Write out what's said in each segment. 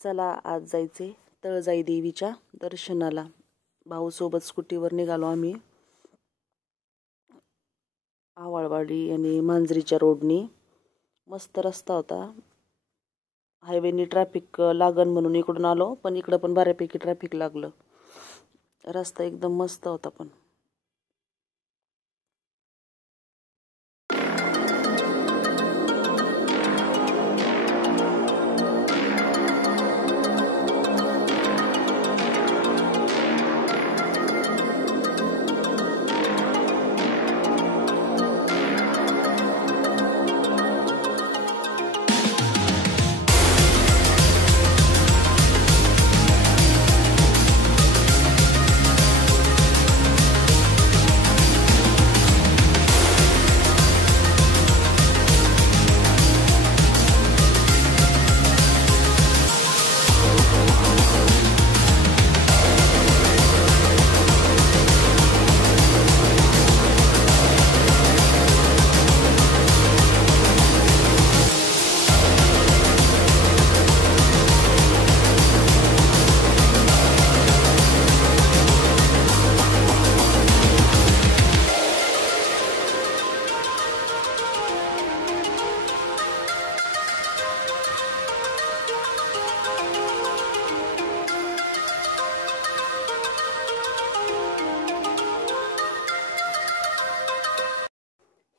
चला आज जायचे तळजाई देवीच्या दर्शनाला. भाऊसोबत स्कूटीवर निघालो आम्ही. आवाळवाडी आणि मांजरीच्या रोडनी. मस्त रस्ता होता. हायवेनी ट्रॅफिक लागन म्हणून इकडून आलो, पण इकडं पण बऱ्यापैकी ट्रॅफिक लागलं. रस्ता एकदम मस्त होता. पण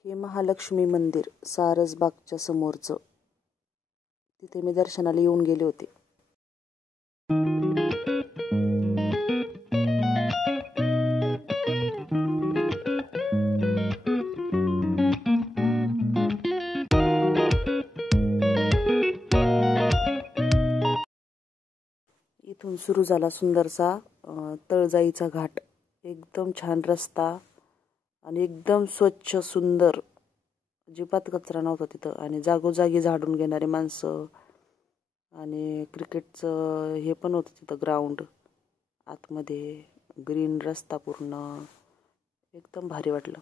हे महालक्ष्मी मंदिर सारसबागच्या समोरचं. तिथे मी दर्शनाला येऊन गेले होते. इथून सुरू झाला सुंदरसा तळजाईचा घाट. एकदम छान रस्ता आणि एकदम स्वच्छ सुंदर. अजिबात कचरा नव्हता तिथं. आणि जागोजागी झाडून घेणारे माणसं. आणि क्रिकेटचं हे पण होतं तिथं ग्राउंड आतमध्ये. ग्रीन रस्ता पूर्ण. एकदम भारी वाटलं.